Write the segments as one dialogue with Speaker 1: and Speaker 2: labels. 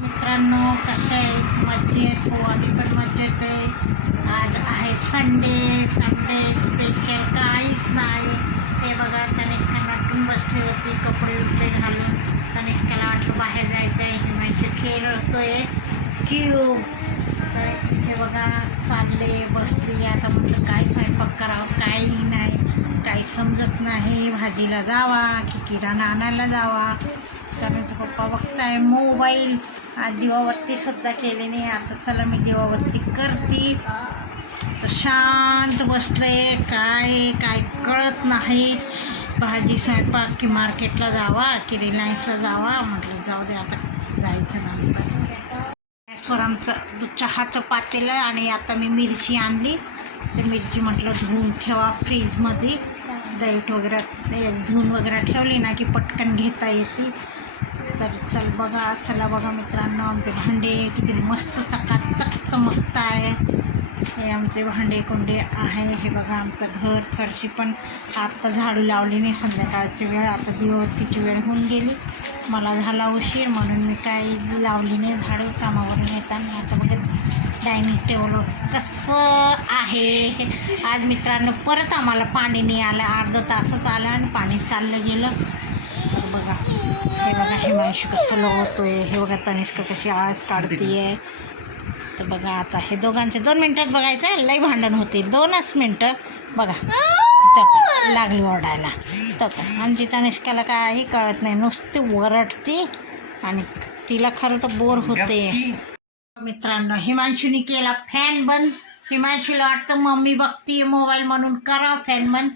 Speaker 1: मित्रांनो कसे आहेत? मजेत? हो आम्ही पण मजेत आहे. आज आहे संडे संडे स्पेशल काहीच नाही. ते बघा तनिष्का नटून बसली होती कपडे उठले घालून. तनिष्काला वाटलं बाहेर जायचं आहे हिमांशू म्हणजे खेळतोय क्यू तर इथे बघा चालले बसली. आता म्हटलं काय स्वयंपाक करावं? काही नाही. काही समजत नाही. भाजीला जावा की किराणा आणायला जावा. तर पप्पा बघताय मोबाईल. आज दिवावरती सुद्धा केली नाही आता चला मी दिवावरती करते. तर शांत बसले काय काय कळत नाही. भाजी स्वयंपाक की मार्केटला जावा की रिलायन्सला जावा? म्हटलं जाऊ दे आता. जायचं नंतर. गॅसवर आमचं चहाचं पातेलं आणि आता मी मिरची आणली. तर मिरची म्हटलं धुवून ठेवा फ्रीजमध्ये. दैट वगैरे धुवून वगैरे ठेवली ना की पटकन घेता येते. तर चल बघा चला बघा मित्रांनो आमचे भांडे किती मस्त चकाचक चमकत आहे हे आमचे भांडे कोंडे आहे. हे बघा आमचं घर फरशी पण आत्ता झाडू लावली नाही. संध्याकाळची वेळ आता दिवसतीची वेळ होऊन गेली. मला झाला उशीर म्हणून मी काही लावली नाही झाडू कामावरून येताना. आता बघत डायनिंग टेबलवर कसं आहे. आज मित्रांनो परत आम्हाला पाणी नाही आलं. अर्धा तासच आलं आणि पाणी चाललं गेलं. बघा हे बघा हिमांशू कसं लोळतोय हे बघा तनिष्का कशी आळस काढतीये. तर बघा आता हे दोघांचे दोन मिनटात बघायचं लई भांडण होते. दोनच मिनटं. बघा तो का लागली ओरडायला. तो का आमची तनिष्काला काही कळत नाही. नुसती वरडते आणि तिला खरं तर बोर होते. मित्रांनो हिमांशूने केला फॅन बंद. हिमांशूला वाटतं मम्मी बघती मोबाईल म्हणून करा फॅन बंद.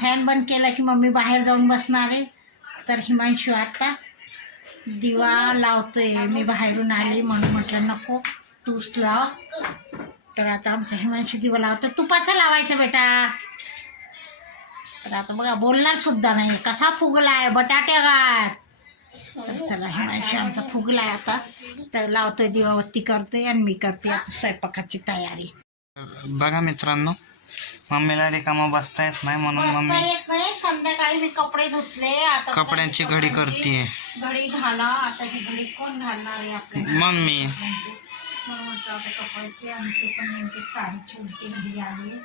Speaker 1: फॅन बंद केला की मम्मी बाहेर जाऊन बसणार आहे. तर हिमांशू आता दिवा लावतोय. मी बाहेरून आली म्हणून म्हटलं नको तूच लाव. तर आता आमच्या हिमांशू दिवा लावतो तुपाचं लावायचं बेटा. तर आता बघा बोलणार सुद्धा नाही. कसा फुगला आहे बटाट्यागात तर चला हिमांशू आमचा फुगलाय आता. तर लावतोय दिवाबत्ती करतोय आणि मी करते आता स्वयंपाकाची तयारी.
Speaker 2: बघा मित्रांनो मम्मीला रिकामा बसता येत नाही म्हणून मम्मी
Speaker 1: संध्याकाळी मी कपडे धुतले आता
Speaker 2: कपड्यांची घडी करतीये.
Speaker 1: घडी घाला आता ही घडी कोण घालणार आहे आपल्याला?
Speaker 2: मम्मी
Speaker 1: म्हणून म्हटलं आता कपड्याचे पण नेमके साडीची उलटी घडी आली.